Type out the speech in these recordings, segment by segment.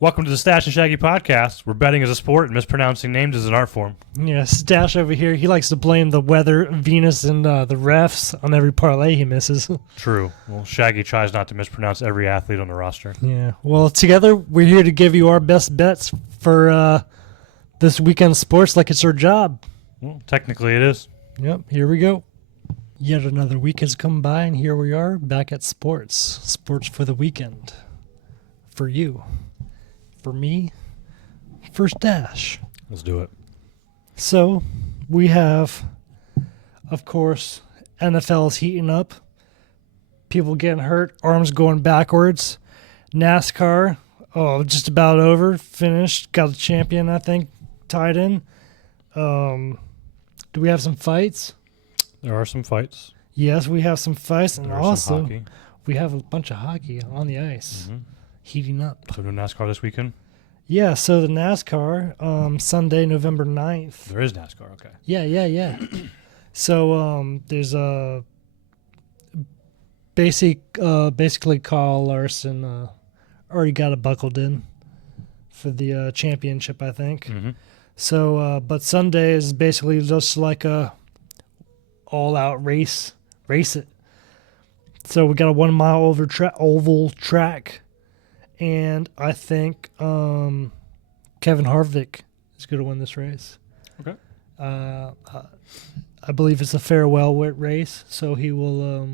Welcome to the Stash and Shaggy podcast, where betting is a sport and mispronouncing names is an art form. Yeah, Stash over here, he likes to blame the weather, Venus, and the refs on every parlay he misses. True. Well, Shaggy tries not to mispronounce every athlete on the roster. Yeah, well, together we're here to give you our best bets for this weekend sports like it's our job. Well, technically it is. Yep, here we go. Yet another week has come by, and here we are back at sports. Sports for the weekend. For you. For me. For Stash. Let's do it. So, we have, of course, NFL's heating up. People getting hurt, arms going backwards. NASCAR, just about over, finished, got a champion, I think, tied in. Do we have some fights? There are some fights. Yes, we have some fights, and There are also some hockey. we have a bunch of hockey on the ice, heating up. So no NASCAR this weekend? Yeah, so the NASCAR, Sunday, November 9th. There is NASCAR, okay. Yeah. So there's a basically Kyle Larson already got it buckled in for the championship, I think. Mm-hmm. So, but Sunday is basically just like a all-out race it. So we got a 1 mile oval track, and I think Kevin Harvick is going to win this race. Okay. I believe it's a farewell race, so he will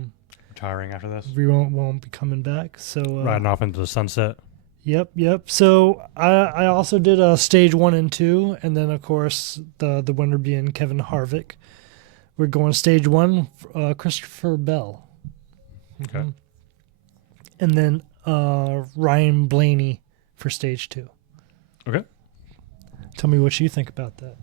Retiring after this? won't be coming back. So Riding off into the sunset? Yep. So I also did a stage 1 and 2, and then of course the winner being Kevin Harvick. We're going stage 1, Christopher Bell. Okay. And then Ryan Blaney for stage 2. Okay. Tell me what you think about that.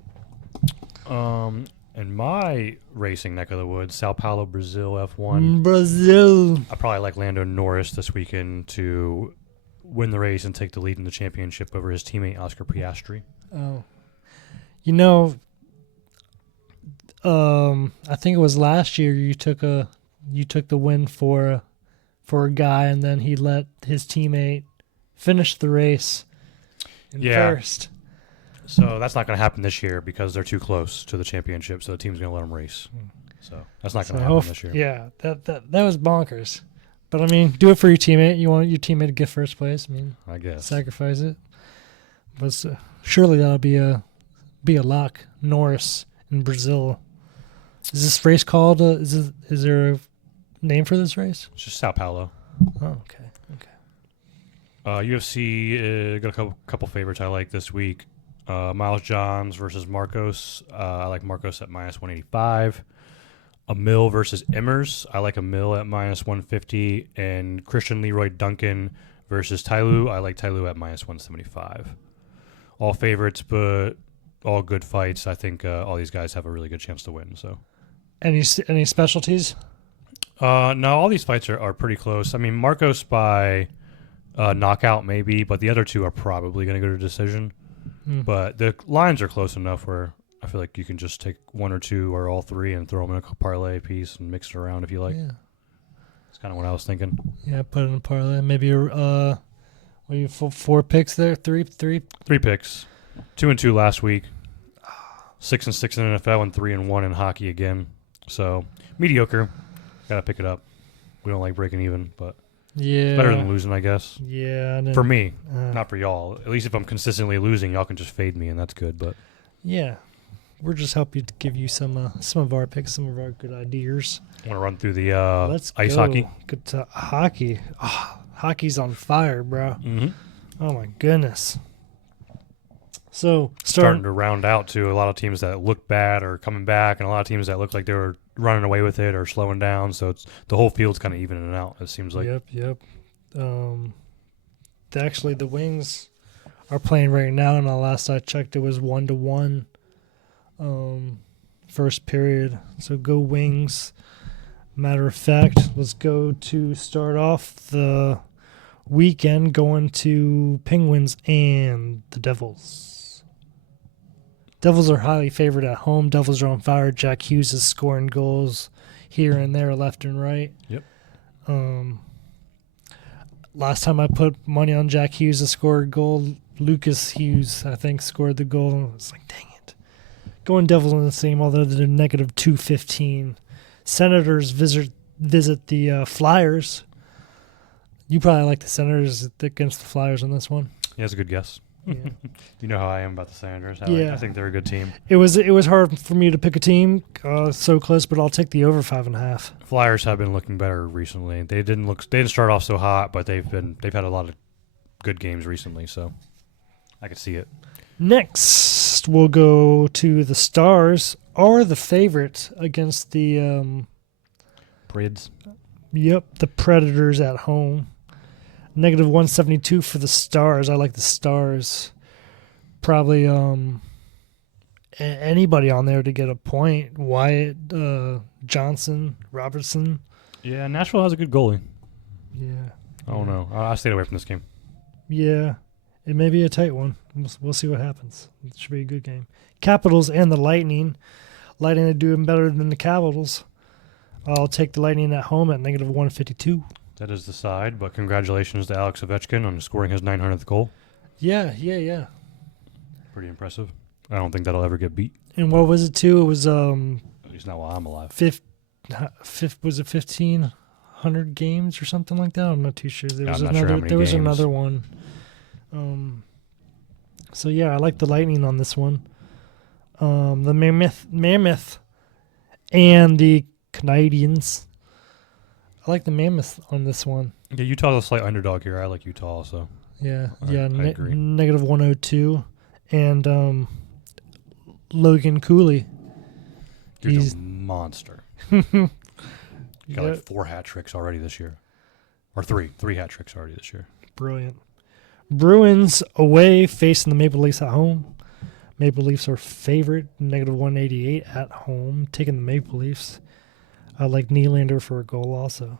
In my racing neck of the woods, Sao Paulo, Brazil, F1. Brazil. I probably like Lando Norris this weekend to win the race and take the lead in the championship over his teammate Oscar Piastri. Oh. I think it was last year you took the win for a guy, and then he let his teammate finish the race in first. So that's not going to happen this year because they're too close to the championship, so the team's going to let them race. So that's not going to happen this year. Yeah, that was bonkers. But, I mean, do it for your teammate. You want your teammate to get first place. I mean, I guess. Sacrifice it. But surely that'll be a lock. Norris in Brazil. Is this race called? Is there a name for this race? It's just Sao Paulo. Oh, okay. UFC got a couple favorites I like this week. Miles Johns versus Marcos. I like Marcos at minus 185. Emil versus Emmers. I like Emil at minus 150. And Christian Leroy Duncan versus Tyloo. I like Tyloo at minus 175. All favorites, but all good fights. I think all these guys have a really good chance to win. So, Any specialties? No, all these fights are pretty close. I mean, Marcos by knockout maybe, but the other two are probably going to go to decision. But the lines are close enough where I feel like you can just take one or two or all three and throw them in a parlay piece and mix it around if you like. Yeah. That's kind of what I was thinking. Yeah, put it in a parlay. Maybe you 4 picks there? Three? 3 picks. 2 and 2 last week. 6 and 6 in NFL and 3 and 1 in hockey again. So mediocre. Gotta pick it up. We don't like breaking even, but yeah, better than losing, I guess. Yeah, for me, not for y'all. At least if I'm consistently losing, y'all can just fade me, and that's good. But yeah, we're just helping to give you some of our picks, some of our good ideas. I want to run through the Let's ice go. hockey. Good to hockey. Oh, hockey's on fire, bro. Mm-hmm. Oh my goodness. So starting to round out to a lot of teams that look bad are coming back, and a lot of teams that look like they were running away with it or slowing down. So it's the whole field's kind of evening out. It seems like. Yep. Actually, the Wings are playing right now, and last I checked, it was 1-1. First period. So go Wings. Matter of fact, let's go to start off the weekend going to Penguins and the Devils. Devils are highly favored at home. Devils are on fire. Jack Hughes is scoring goals here and there, left and right. Yep. last time I put money on Jack Hughes to score a goal, Lucas Hughes, I think, scored the goal. It's like, dang it. Going Devils in the same, although they're negative 215. Senators visit the Flyers. You probably like the Senators against the Flyers on this one. Yeah, that's a good guess. Yeah. You know how I am about the Senators. Yeah. I think they're a good team. It was hard for me to pick a team so close, but I'll take the over 5.5. Flyers have been looking better recently. They didn't start off so hot, but they've had a lot of good games recently, so I could see it. Next, we'll go to the Stars, are the favorite against the Preds. Yep, the Predators at home. Negative 172 for the Stars. I like the Stars. Probably anybody on there to get a point. Wyatt, Johnson, Robertson. Yeah, Nashville has a good goalie. Yeah. I don't know. I stayed away from this game. Yeah. It may be a tight one. We'll see what happens. It should be a good game. Capitals and the Lightning. Lightning are doing better than the Capitals. I'll take the Lightning at home at negative 152. That is the side, but congratulations to Alex Ovechkin on scoring his 900th goal. Yeah. Pretty impressive. I don't think that'll ever get beat. And what was it too? It was At least not while I'm alive. was it 1,500 games or something like that? I'm not too sure. There was I'm not sure how many There was games. another one. So yeah, I like the Lightning on this one. The Mammoth, and the Canadians. I like the Mammoth on this one. Yeah, Utah's a slight underdog here. I like Utah also. Yeah, I agree. Negative 102, and Logan Cooley. He's a monster. Got Got like 4 hat tricks already this year, or three hat tricks already this year. Brilliant. Bruins away facing the Maple Leafs at home. Maple Leafs are favorite, negative 188 at home, taking the Maple Leafs. I like Nylander for a goal also.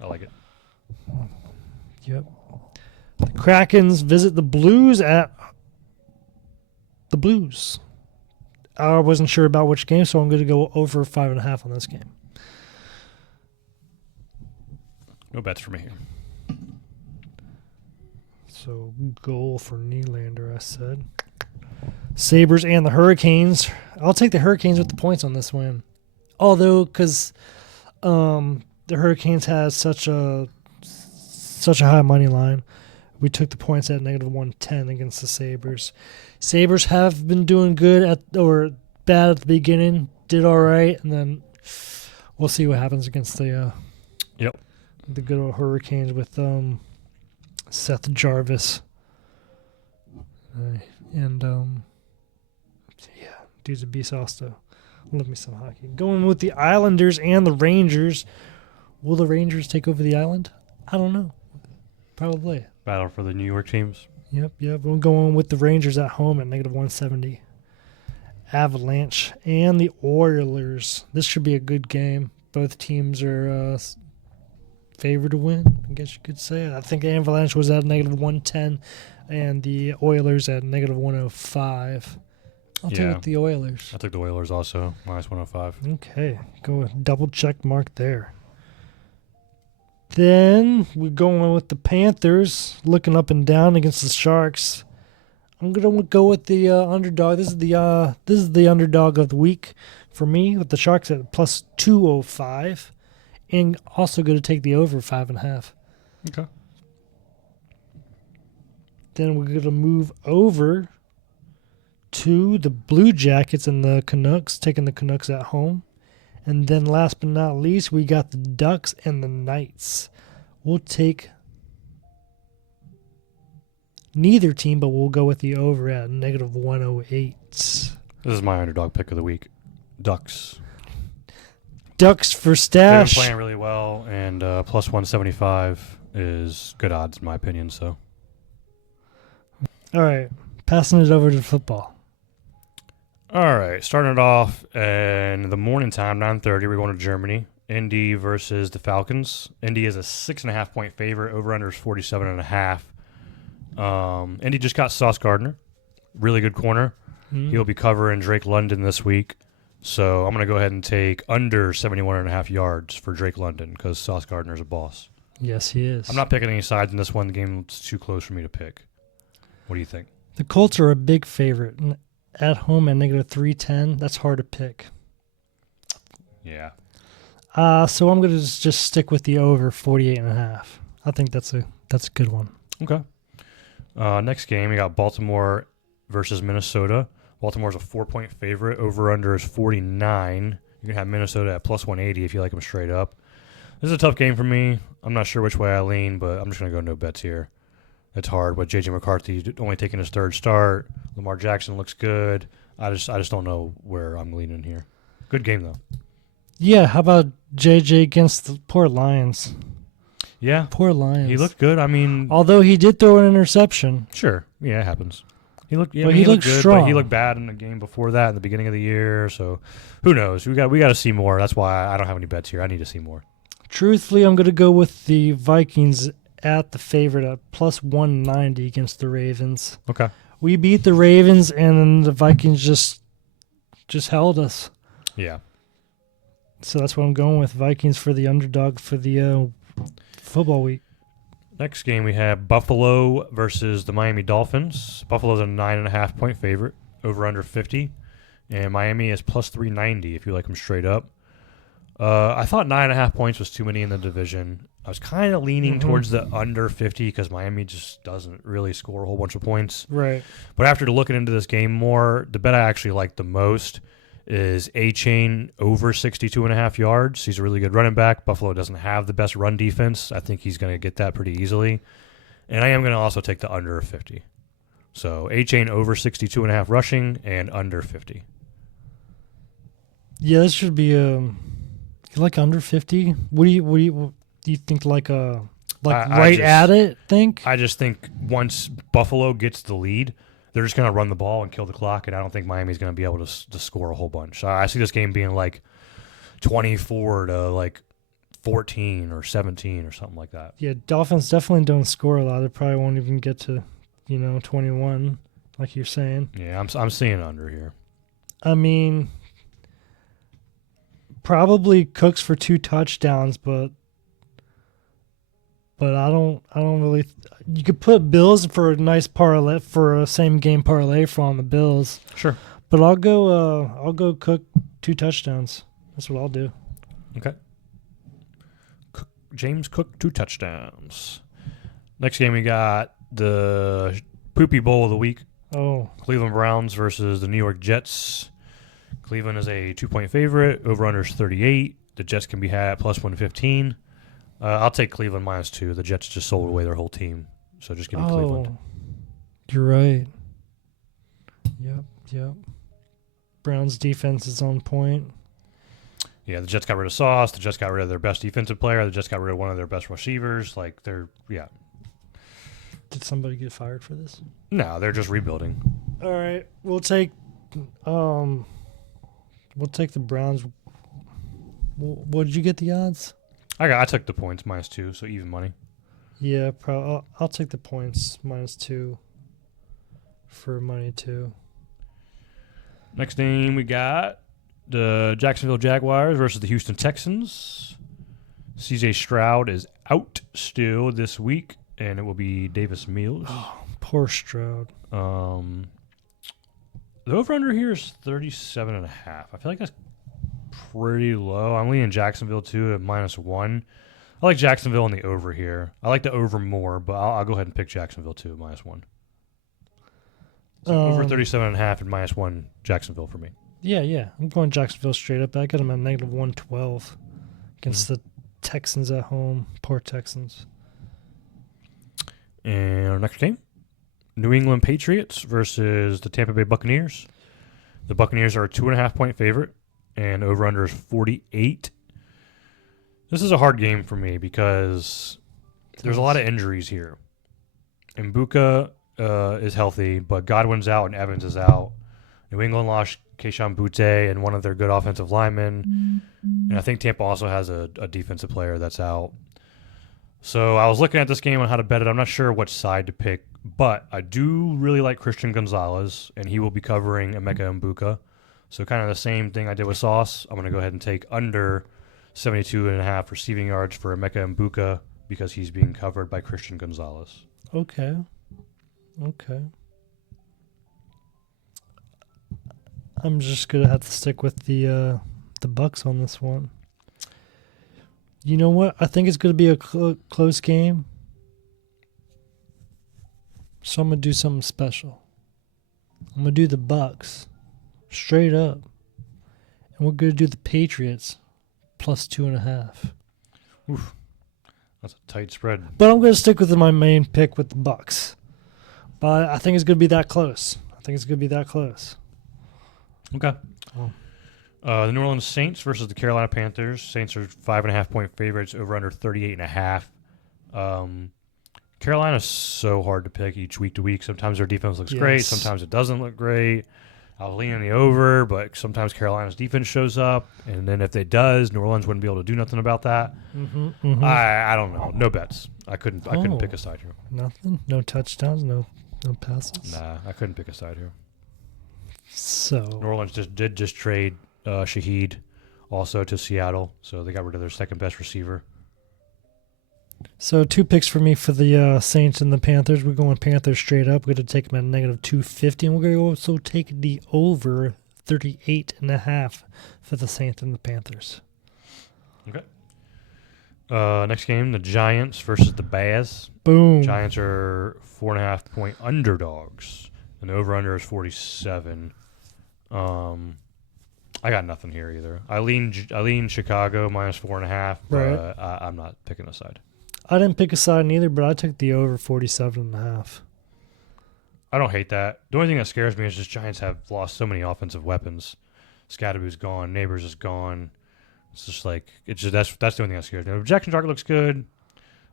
I like it. Yep. The Krakens visit the Blues at the Blues. I wasn't sure about which game, so I'm going to go over 5.5 on this game. No bets for me here. So goal for Nylander, I said. Sabres and the Hurricanes. I'll take the Hurricanes with the points on this win. Although, because the Hurricanes has such a high money line, we took the points at negative 110 against the Sabres. Sabres have been doing good or bad at the beginning, did all right, and then we'll see what happens against the the good old Hurricanes with Seth Jarvis. Dude's a beast also. Love me some hockey. Going with the Islanders and the Rangers. Will the Rangers take over the island? I don't know. Probably. Battle for the New York teams. Yep. We're going with the Rangers at home at negative 170. Avalanche and the Oilers. This should be a good game. Both teams are favored to win, I guess you could say. I think the Avalanche was at negative 110 and the Oilers at negative 105. I'll take the Oilers. I took the Oilers also, minus 105. Okay, go with double check mark there. Then we're going with the Panthers, looking up and down against the Sharks. I'm gonna go with the underdog. This is the underdog of the week for me, with the Sharks at plus 205, and also going to take the over 5.5. Okay. Then we're going to move over to the Blue Jackets and the Canucks, taking the Canucks at home. And then last but not least, we got the Ducks and the Knights. We'll take neither team, but we'll go with the over at negative 108. This is my underdog pick of the week. Ducks. Ducks for They've stash. been playing really well, and plus 175 is good odds in my opinion. So. All right, passing it over to football. All right, starting it off in the morning time, 9:30. We're going to Germany. Indy versus the Falcons. Indy is a 6.5 point favorite. Over under is 47.5. Indy just got Sauce Gardner, really good corner. Mm-hmm. He'll be covering Drake London this week. So I'm going to go ahead and take under 71.5 yards for Drake London because Sauce Gardner's a boss. Yes, he is. I'm not picking any sides in this one. The game's too close for me to pick. What do you think? The Colts are a big favorite. At home at negative 310, that's hard to pick. Yeah. So I'm going to just stick with the over 48.5. I think that's a good one. Okay. Next game, we got Baltimore versus Minnesota. Baltimore's a 4-point favorite. Over-under is 49. You're going to have Minnesota at plus 180 if you like them straight up. This is a tough game for me. I'm not sure which way I lean, but I'm just going to go no bets here. It's hard with J.J. McCarthy only taking his third start. Lamar Jackson looks good. I just don't know where I'm leaning here. Good game, though. Yeah, how about J.J. against the poor Lions? Yeah. Poor Lions. He looked good. I mean, although he did throw an interception. Sure. Yeah, it happens. He looked. Yeah, but I mean, he looked good, strong. But he looked bad in the game before that, in the beginning of the year. So, who knows? We got to see more. That's why I don't have any bets here. I need to see more. Truthfully, I'm going to go with the Vikings at the favorite at plus 190 against the Ravens. Okay. We beat the Ravens, and then the Vikings just held us. Yeah. So that's what I'm going with. Vikings for the underdog for the football week. Next game, we have Buffalo versus the Miami Dolphins. Buffalo's a 9.5-point favorite, over under 50. And Miami is plus 390 if you like them straight up. I thought 9.5 points was too many in the division. I was kind of leaning towards the under 50 because Miami just doesn't really score a whole bunch of points. Right. But after looking into this game more, the bet I actually like the most is A-Chain over 62.5 yards. He's a really good running back. Buffalo doesn't have the best run defense. I think he's going to get that pretty easily. And I am going to also take the under 50. So A-Chain over 62.5 rushing and under 50. Yeah, this should be like under 50. What do you think? Like at it? Think. I just think once Buffalo gets the lead, they're just going to run the ball and kill the clock, and I don't think Miami's going to be able to score a whole bunch. I see this game being like 24 to like 14 or 17 or something like that. Yeah, Dolphins definitely don't score a lot. They probably won't even get to 21, like you're saying. Yeah, I'm seeing under here. I mean, probably Cooks for 2 touchdowns, but I don't really. You could put Bills for a nice parlay for a same game parlay on the Bills. Sure. But I'll go Cook 2 touchdowns. That's what I'll do. Okay. James Cook 2 touchdowns. Next game we got the Poopy Bowl of the week. Oh. Cleveland Browns versus the New York Jets. Cleveland is a 2-point favorite. Over-under is 38. The Jets can be had at plus 115. I'll take Cleveland minus 2. The Jets just sold away their whole team. So just give me Cleveland. You're right. Yep. Browns defense is on point. Yeah, the Jets got rid of Sauce. The Jets got rid of their best defensive player. The Jets got rid of one of their best receivers. Did somebody get fired for this? No, they're just rebuilding. All right, we'll take the Browns. What did you get the odds? I took the points minus 2, so even money. Yeah, I'll take the points minus 2 for money too. Next game we got the Jacksonville Jaguars versus the Houston Texans. CJ Stroud is out still this week, and it will be Davis Mills. Oh, poor Stroud. The over-under here is 37.5. I feel like that's pretty low. I'm leaning Jacksonville, too, at minus 1. I like Jacksonville in the over here. I like the over more, but I'll go ahead and pick Jacksonville, too, at minus 1. So over 37.5 and minus 1 Jacksonville for me. Yeah. I'm going Jacksonville straight up. I got them at negative 112 against the Texans at home. Poor Texans. And our next game, New England Patriots versus the Tampa Bay Buccaneers. The Buccaneers are a 2.5-point favorite, and over-under is 48. This is a hard game for me because there's a lot of injuries here. Mbuka is healthy, but Godwin's out and Evans is out. New England lost Keyshawn Butte and one of their good offensive linemen. And I think Tampa also has a defensive player that's out. So I was looking at this game on how to bet it. I'm not sure which side to pick, but I do really like Christian Gonzalez, and he will be covering Emeka Mbuka. So kind of the same thing I did with Sauce. I'm going to go ahead and take under 72.5 receiving yards for Emeka Mbuka because he's being covered by Christian Gonzalez. Okay. I'm just gonna have to stick with the Bucks on this one. You know what? I think it's gonna be a close game, so I'm gonna do something special. I'm gonna do the Bucks, straight up, and we're gonna do the Patriots plus 2.5. Oof, that's a tight spread. But I'm gonna stick with my main pick with the Bucks. But I think it's gonna be that close. Okay. Oh. The New Orleans Saints versus the Carolina Panthers. Saints are 5.5-point favorites, over under 38.5. Carolina's so hard to pick each week to week. Sometimes their defense looks great. Sometimes it doesn't look great. I'll lean on the over, but sometimes Carolina's defense shows up, and then if it does, New Orleans wouldn't be able to do nothing about that. I don't know. No bets. I couldn't pick a side here. Nothing. No touchdowns. No passes. Nah, I couldn't pick a side here. So New Orleans did trade Shaheed also to Seattle, so they got rid of their second best receiver. So 2 picks for me for the Saints and the Panthers. We're going Panthers straight up. We're going to take them at negative 250, and we're going to also take the over 38.5 for the Saints and the Panthers. Okay. Next game, the Giants versus the Bears. Boom. Giants are 4.5-point underdogs, and the over/under is 47. I got nothing here either. I lean Chicago minus 4.5, but Right. I'm not picking a side. I didn't pick a side neither, but I took the over 47.5. I don't hate that. The only thing that scares me is just Giants have lost so many offensive weapons. Scatterboo's gone. Neighbors is gone. It's just like that's the only thing that scares me. The projection target looks good.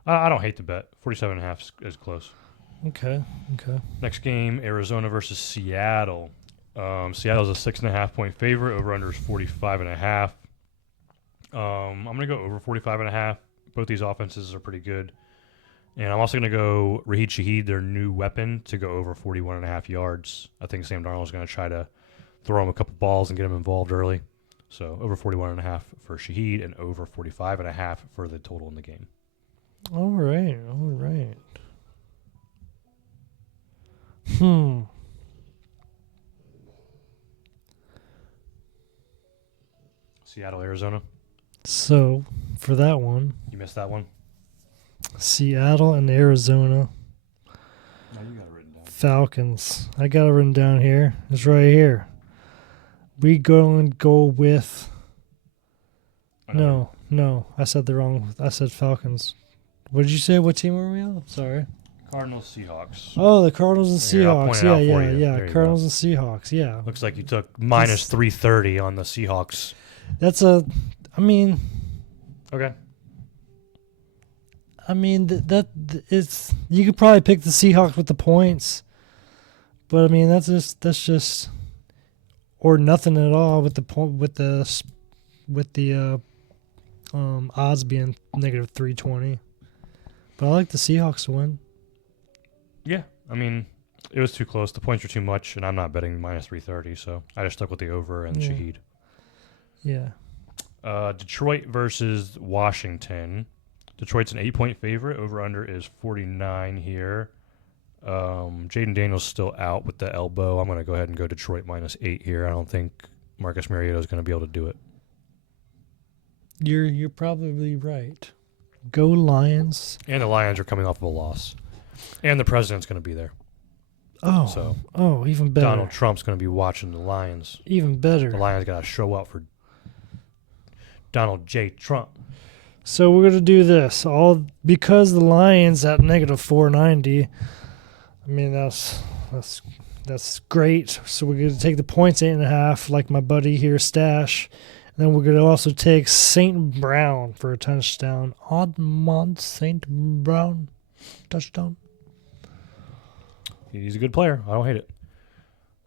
I don't hate the bet. 47.5 is close. Okay. Next game, Arizona versus Seattle. Seattle's a 6.5-point favorite. Over under is 45.5. I'm gonna go over 45.5. Both these offenses are pretty good. And I'm also going to go Raheed Shaheed, their new weapon, to go over 41.5 yards. I think Sam Darnold's going to try to throw him a couple balls and get him involved early. So over 41.5 for Shaheed and over 45.5 for the total in the game. All right. Seattle, Arizona. So for that one, You missed that one? Seattle and Arizona. No, you got it written down. Falcons. I got it written down here. It's right here. We go with... No. I said the wrong... I said Falcons. What did you say? What team were we on? Sorry. Cardinals, Seahawks. Oh, the Cardinals and Here, I'll point Seahawks. it out for you. Yeah. There you Cardinals go. and Seahawks. Yeah. Looks like you took minus 330 on the Seahawks. That's a... I mean... Okay. that it's... You could probably pick the Seahawks with the points. But, I mean, that's just... Or nothing at all with the odds being negative 320. But I like the Seahawks to win. Yeah, I mean, it was too close. The points were too much, and I'm not betting minus 330, so I just stuck with the over and Yeah. Shaheed. Yeah. Detroit versus Washington. Detroit's an 8-point favorite. Over-under is 49 here. Jaden Daniels still out with the elbow. I'm going to go ahead and go Detroit minus 8 here. I don't think Marcus Mariota is going to be able to do it. You're probably right. Go Lions. And the Lions are coming off of a loss. And the president's going to be there. Even better. Donald Trump's going to be watching the Lions. Even better. The Lions got to show up for Donald J. Trump. So we're gonna do this all because the Lions at negative 490. I mean that's great. So we're gonna take the points 8.5, like my buddy here, Stash. And then we're gonna also take St. Brown for a touchdown. Oddmont St. Brown touchdown. He's a good player. I don't hate it.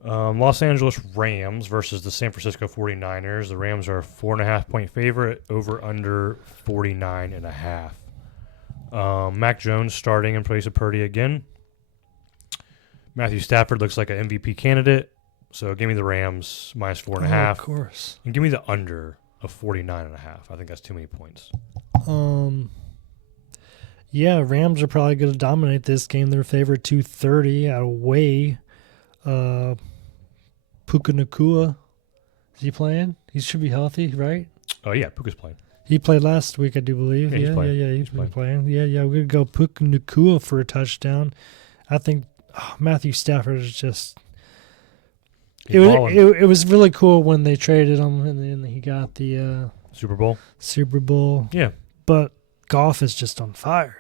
Los Angeles Rams versus the San Francisco 49ers. The Rams are a 4.5-point favorite, over under 49.5. Mac Jones starting in place of Purdy again. Matthew Stafford looks like an MVP candidate. So give me the Rams minus 4.5. Of course. And give me the under of 49.5. I think that's too many points. Yeah, Rams are probably going to dominate this game. They're favored 230 away. Puka Nakua, is he playing? He should be healthy, right? Oh, yeah, Puka's playing. He played last week, I do believe. Yeah, he's playing. He's been playing. Yeah, we're going to go Puka Nakua for a touchdown. I think Matthew Stafford is just... It was really cool when they traded him and then he got the Super Bowl. Yeah. But Goff is just on fire.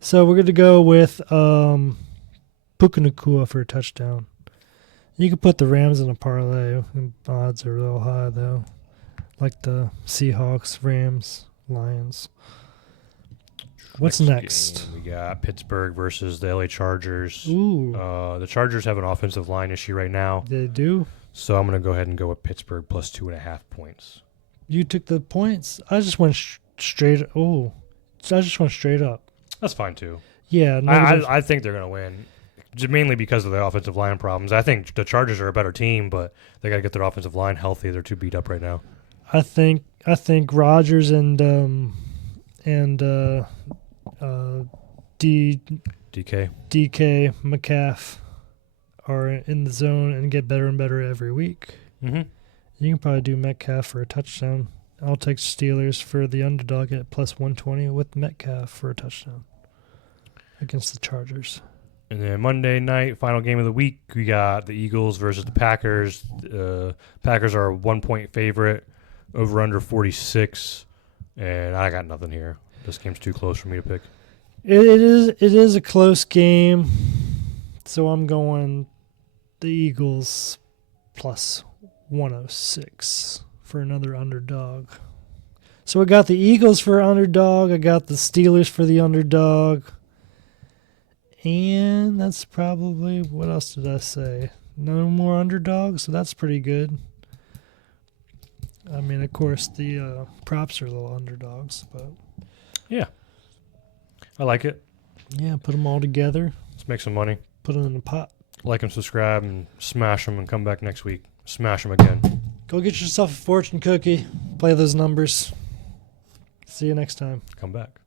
So we're going to go with Puka Nakua for a touchdown. You can put the Rams in a parlay. Odds are real high, though. Like the Seahawks, Rams, Lions. What's next? We got Pittsburgh versus the LA Chargers. Ooh. The Chargers have an offensive line issue right now. They do? So I'm going to go ahead and go with Pittsburgh plus 2.5 points. You took the points? I just went straight. Oh. I just went straight up. That's fine, too. Yeah. I think they're going to win. Mainly because of the offensive line problems. I think the Chargers are a better team, but they got to get their offensive line healthy. They're too beat up right now. I think Rodgers and DK Metcalf are in the zone and get better and better every week. Mm-hmm. You can probably do Metcalf for a touchdown. I'll take Steelers for the underdog at plus 120 with Metcalf for a touchdown against the Chargers. And then Monday night, final game of the week, we got the Eagles versus the Packers. Packers are a 1-point favorite, over under 46, and I got nothing here. This game's too close for me to pick. It is a close game, so I'm going the Eagles plus 106 for another underdog. So I got the Eagles for underdog. I got the Steelers for the underdog. And that's probably, what else did I say? No more underdogs, so that's pretty good. I mean, of course, the props are little underdogs, but... Yeah. I like it. Yeah, put them all together. Let's make some money. Put them in a pot. Like and subscribe and smash them and come back next week. Smash them again. Go get yourself a fortune cookie. Play those numbers. See you next time. Come back.